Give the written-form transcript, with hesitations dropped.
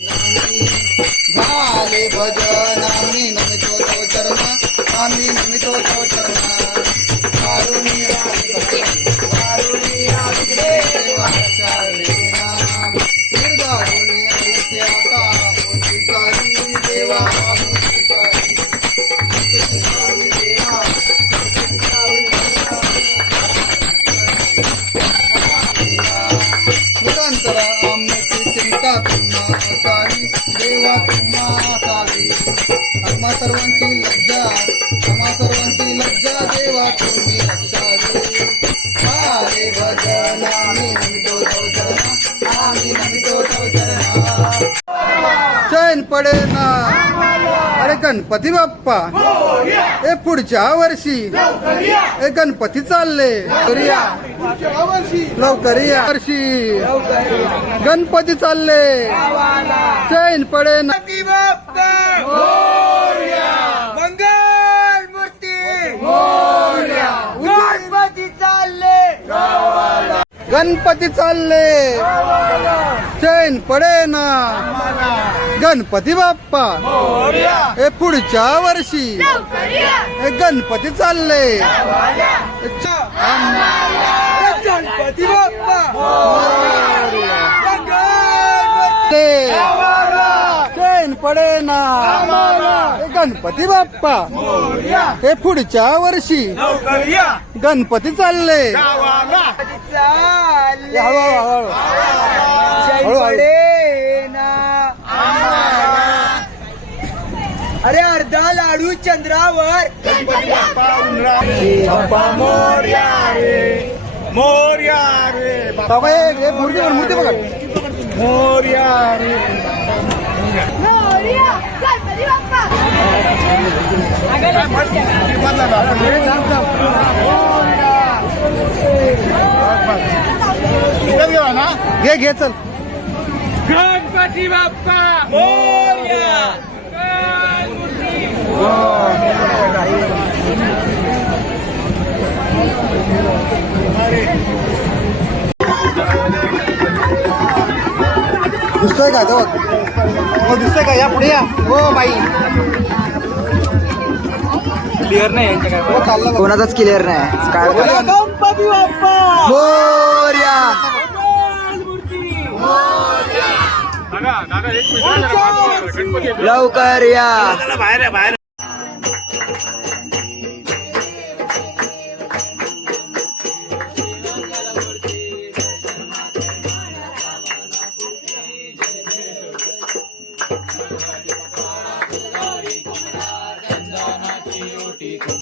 झाले भजन आम्ही नमितो तव चरण आम्ही नमितो तव चरण निरंतर आमची चिंता तुम्हा असावी देवा तुम्हा असावी आम्हा सर्वांची लज्जा देवा तुम्ही रक्षावी हरे भजन आम्ही नमितो तव चरण आम्ही नमितो तव चरण चैन पडे ना अरे गणपती बाप्पा ए पुढच्या वर्षी ए गणपती चालले लवकर या वर्षी गणपती चालले चैन पडे ना मंगल मूर्ती गणपती चालले गणपती चालले चैन पडे ना गणपती बाप्पा ए पुढच्या वर्षी ए गणपती चालले गणपती बाप्पा चैन पडे ना ए गणपती बाप्पा हे पुढच्या वर्षी गणपती चालले चालले हळूहळू अरे अर्धा लाडू चंद्रावर मोर्या रे मूर्ती बघा मोर्या रे गणपती बाप्पा घे चल गणपती बाप्पा मोर्या दिसतोय का तो हो दिसतोय का या पुढे या हो बाई क्लिअर नाही यांच्या काय हो चाललं बघ. कोणाचाच क्लिअर नाही काय गणपती बाप्पा मोरया दादा एक मिनिट गणपती लवकर या बाहेर आहे बाहेर